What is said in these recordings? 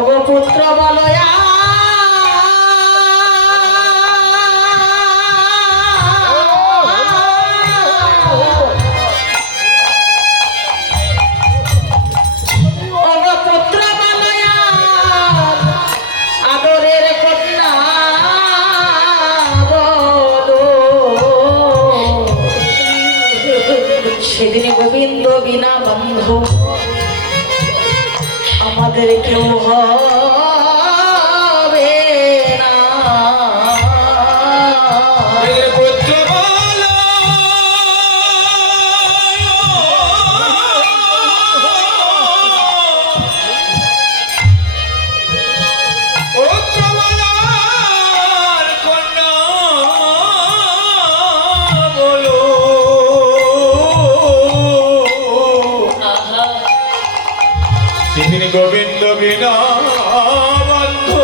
ওগো পুত্র বলয়া সেদিনে গোবিন্দ বিনা বন্ধু আমাদের কেউ হবে না। গোবিন্দ বিনা বন্ধু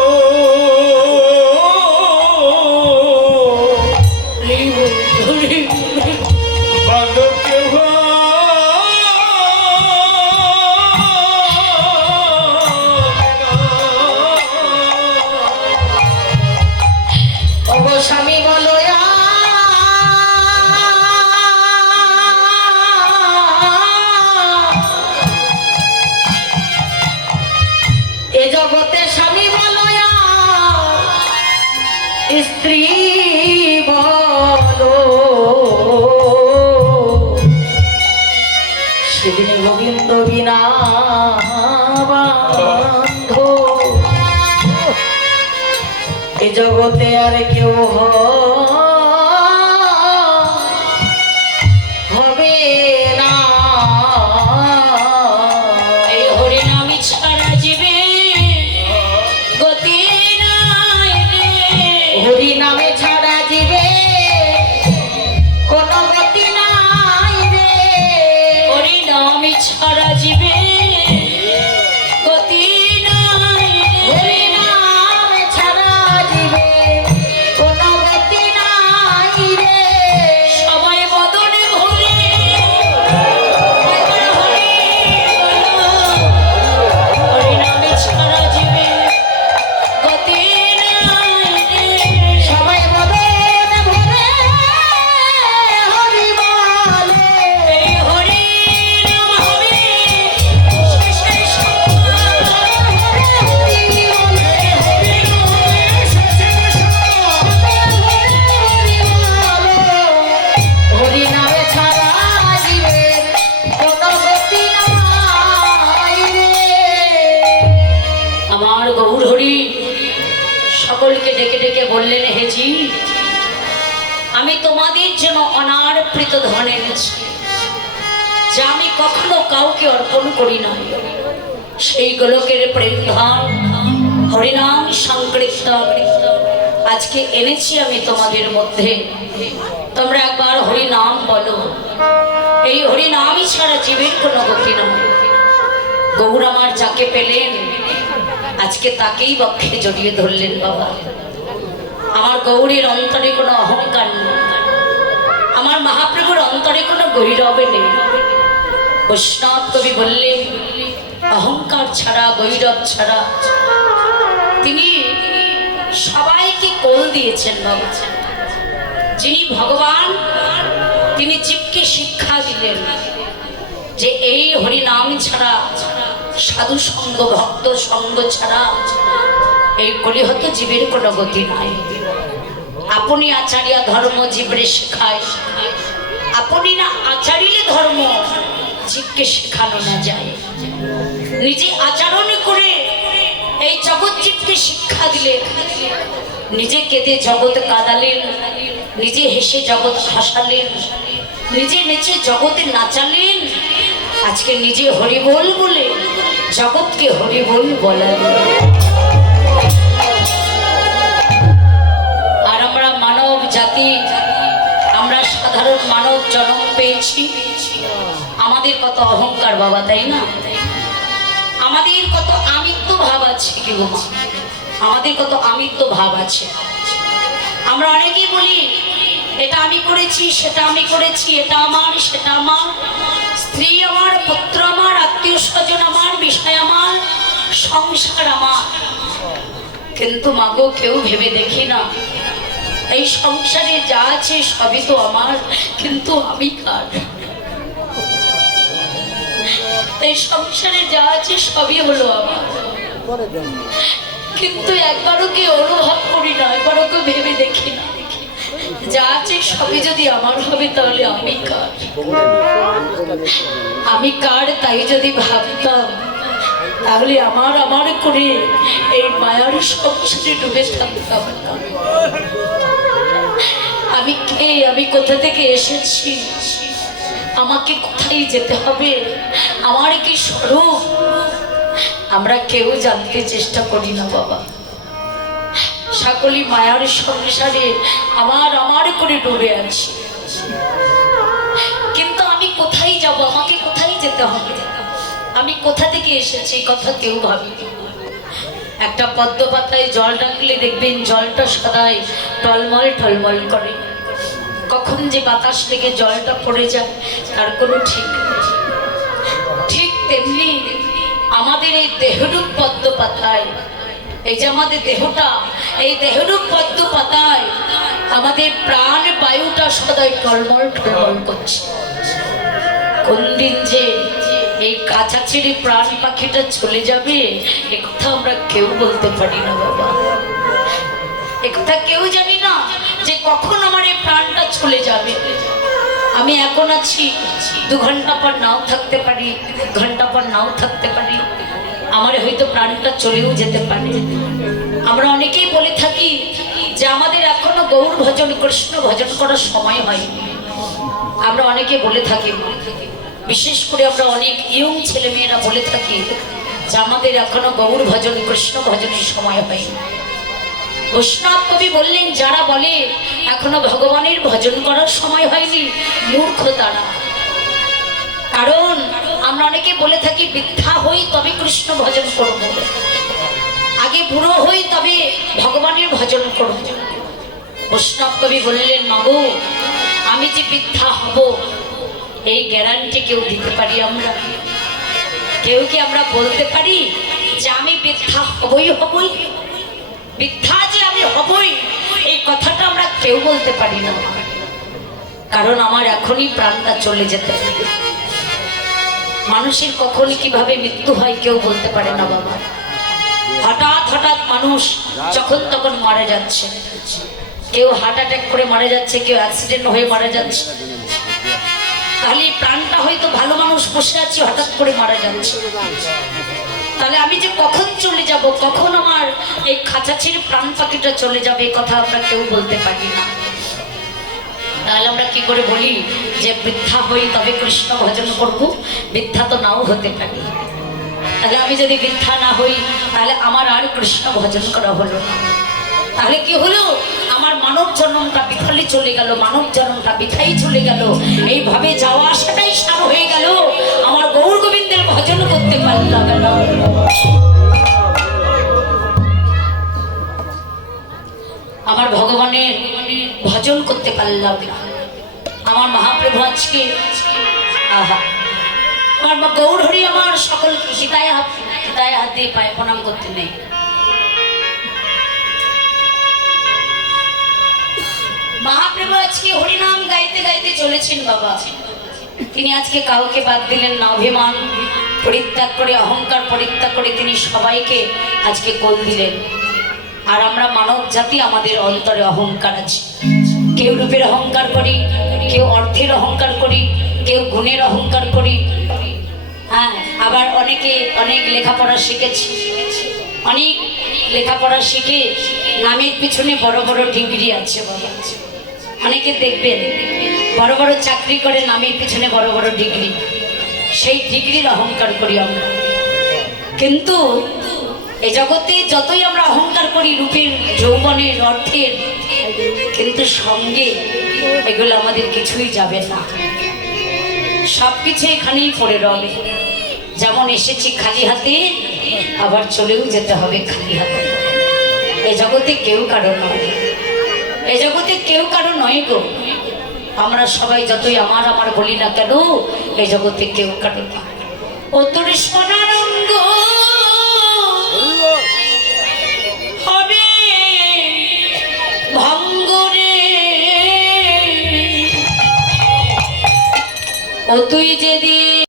বান্ধব কেউ ওগো স্বামী বলো জগতে স্বামী বলো স্ত্রী বলো সেদিন গোবিন্দ বিনা বান্ধু এ জগতে আর কেউ হবে না। এই হরিনামী ছাড়া জীবে হরি নামে ছাড়া দিবে কোন গতি নাই রে। হরি নামে ছাড়া দিবে গতি নাই রে। হরি নামে ছাড়া দিবে কোন গতি নাই রে। সবাই বদনে ভরে হরি নামে ছাড়া দিবে গতি সকলকে ডেকে ডেকে বললেন, হেজি আমি তোমাদের জন্য অনারৃত ধন এনেছি, যা আমি কখনো কাউকে অর্পণ করি না। সেই গোলকের প্রেম ধন হরিনাম সংকীর্তন আজকে এনেছি আমি তোমাদের মধ্যে। তোমরা একবার হরিনাম বলো। এই হরিনামই ছাড়া জীবের কোনো গতি নয়। গৌর আমার যাকে পেলেন আজকে তাকেই বক্ষে জড়িয়ে ধরলেন। বাবা আমার গৌরীর অন্তরে কোনো অহংকার নেই, আমার মহাপ্রভুর অন্তরে কোনো গৈরব নেই। বৈষ্ণব কবি বললেন অহংকার ছাড়া গৈরব ছাড়া তিনি সবাইকে কোল দিয়েছেন। বাবা যিনি ভগবান তিনি জীবকে শিক্ষা দিলেন যে এই হরিনাম ছাড়া সাধু সঙ্গ ভক্ত সঙ্গ ছাড়া এই কলিহত জীবের কোনো গতি নাই। আপনি আচারিয়া ধর্ম জীবরে শেখায়, আপনি না আচারিলে ধর্ম জীবকে শেখানো না যায়। নিজে আচরণ করে এই জগৎ জীবকে শিক্ষা দিলে, নিজে কেঁদে জগৎ কাঁদালেন, নিজে হেসে জগৎ হাসালেন, নিজে নেচে জগতে নাচালেন। আজকে নিজে হরিবোল বলে জগৎকে হরিবোল বলালেন। আর আমরা মানব জাতি, আমরা সাধারণ মানব জন্ম পেয়েছি, আমাদের কত অহংকার বাবা, তাই না? আমাদের কত আমিত্ব ভাব আছে, কি গো মা? আমাদের কত আমিত্ব ভাব আছে। আমরা অনেকেই বলি এটা আমি করেছি, সেটা আমি করেছি, এটা আমার, সেটা আমার, স্ত্রী আমার, পুত্র আমার, আত্মীয় স্বজন আমার, বিষয় আমার, সংসার আমার, কিন্তু মাগো কেউ ভেবে দেখি না এই সংসারে যা আছে সবই তো আমার, কিন্তু আমি কার? এই সংসারে যা আছে সবই হলো আমার, কিন্তু একবারও কি অনুভব করি না, একবারও কেউ ভেবে দেখি না যা আছে সবই যদি আমার হবে তাহলে আমি কার? আমি কার তাই যদি ভাবতাম তাহলে আমার আমার করে এই মায়ার সংসারে ডুবে থাকতাম না। আমি কে, আমি কোথা থেকে এসেছি, আমাকে কোথায় যেতে হবে, আমার কি স্বরূপ, আমরা কেউ জানতে চেষ্টা করি না বাবা। সকলই মায়ার সংসারে আমার আমার করে ডুবে আছি, কিন্তু আমি কোথায় যাব, আমাকে কোথায় যেতে হবে, আমি কোথা থেকে এসেছি কথা কেউ ভাবেনি। একটা পদ্ম পাতায় জল রাখলে দেখবেন জলটা সদাই টলমল টলমল করে, কখন যে বাতাস থেকে জলটা পড়ে যায় তার কোনো ঠিক নেই। ঠিক তেমনি আমাদের এই দেহরূপ পদ্ম পাতায়, এই যে আমাদের দেহটা, এই দেহরূপ পদ্ম পাতায় আমাদের প্রাণ বায়ুটা সদাই টলমল টলমল করছে। কোন দিন যে এই কাঁচা ছেড়ে প্রাণ পাখিটা চলে যাবে একথা আমরা কেউ বলতে পারি না বাবা, একথা কেউ জানি না যে কখন আমার এই প্রাণটা চলে যাবে। আমি এখন আছি, 2 ঘন্টা পর নাও থাকতে পারি, 1 ঘন্টা পর নাও থাকতে পারি, আমার হয়তো প্রাণটা চলেও যেতে পারে। আমরা অনেকেই বলে থাকি যে আমাদের এখনো গৌর ভজন কৃষ্ণ ভজন করার সময় হয়নি। আমরা অনেকে বলে থাকি, বিশেষ করে আমরা অনেক ইয়ং ছেলে মেয়েরা বলে থাকি যে আমাদের এখনো গৌর ভজন কৃষ্ণ ভজনের সময় হয়নি। বৈষ্ণব কবি বললেন, যারা বলে এখনো ভগবানের ভজন করার সময় হয়নি মূর্খ তারা। কারণ আমরা অনেকে বলে থাকি বৃদ্ধা হই তবে কৃষ্ণ ভজন করব, আগে বুড়ো হই তবে ভগবানের ভজন করব। বৈষ্ণব কবি বললেন, মাগো আমি যে বৃদ্ধা হব এই গ্যারান্টি কেউ দিতে পারি আমরা? কেউ কি আমরা বলতে পারি যে আমি বৃদ্ধা হবই হবই, বৃদ্ধা যে আমি হবই, এই কথাটা আমরা কেউ বলতে পারি না। কারণ আমার এখনই প্রাণটা চলে যেতে হবে। মানুষের কখন কিভাবে মৃত্যু হয় কেউ বলতে পারে না বাবা। হঠাৎ হঠাৎ মানুষ যখন তখন মারা যাচ্ছে, কেউ হার্ট অ্যাটাক করে মারা যাচ্ছে, কেউ অ্যাক্সিডেন্ট হয়ে মারা যাচ্ছে। তাহলে প্রাণটা হয়তো ভালো মানুষ বসে আছে, হঠাৎ করে মারা যাচ্ছে। তাহলে আমি যে কখন চলে যাব, কখন আমার এই খাঁচা ছেড়ে প্রাণ পাখিটা চলে যাবে, কথা আমরা কেউ বলতে পারি না। তাহলে আমরা কি করে বলি যে বৃদ্ধা হই তবে কৃষ্ণ ভজন করব? বৃদ্ধা তো নাও হতে পারি। তাহলে আমি যদি বৃদ্ধা না হই তাহলে আমার আর কৃষ্ণ ভজন করা হলো না। তাহলে কি হলো? আমার মানব জন্মটা বিফলে চলে গেল, মানব জন্মটা বৃথাই চলে গেল। এইভাবে যাওয়া আসাটাই সার হয়ে গেল, আমার গৌর গোবিন্দের ভজন করতে পারলাম না। আমার ভগবানের ভজন করতে পারলাম না। আমার মহাপ্রভু আজকে আহা আমার গৌর হরি আমার সকলকে হৃদয় হাত দিয়ে পায়ে প্রণাম করতে নেই। মহাপ্রভু আজকে হরিনাম গাইতে গাইতে চলেছেন বাবা। তিনি আজকে কাউকে বাদ দিলেন না, অভিমান পরিত্যাগ করে, অহংকার পরিত্যাগ করে তিনি সবাইকে আজকে কোল দিলেন। আর আমরা মানব জাতি, আমাদের অন্তরে অহংকার আছে। কেউ রূপের অহংকার করি, কেউ অর্থের অহংকার করি, কেউ গুণের অহংকার করি। হ্যাঁ, আবার অনেকে অনেক লেখাপড়া শিখেছি, অনেক লেখাপড়া শিখে নামের পিছনে বড় বড় ডিগ্রি আছে বাবা। অনেকে দেখবেন বড় বড় চাকরি করে, নামের পিছনে বড় বড় ডিগ্রি, সেই ডিগ্রির অহংকার করি আমরা। কিন্তু এই জগতে যতই আমরা অহংকার করি রূপের, যৌবনের, অর্থের, কিন্তু সঙ্গে এগুলো আমাদের কিছুই যাবে না। সব কিছু এখানেই পড়ে রবে। যেমন এসেছি খালি হাতে, আবার চলেও যেতে হবে খালি হাতে। এ জগতে কেউ কারো নয়, এ জগতে কেউ কারো নয় গো। আমরা সবাই যতই আমার আমার বলি না কেন, এ জগতে কেউ কারো না। ও তোর সোনার অঙ্গ ও তুই যেদিন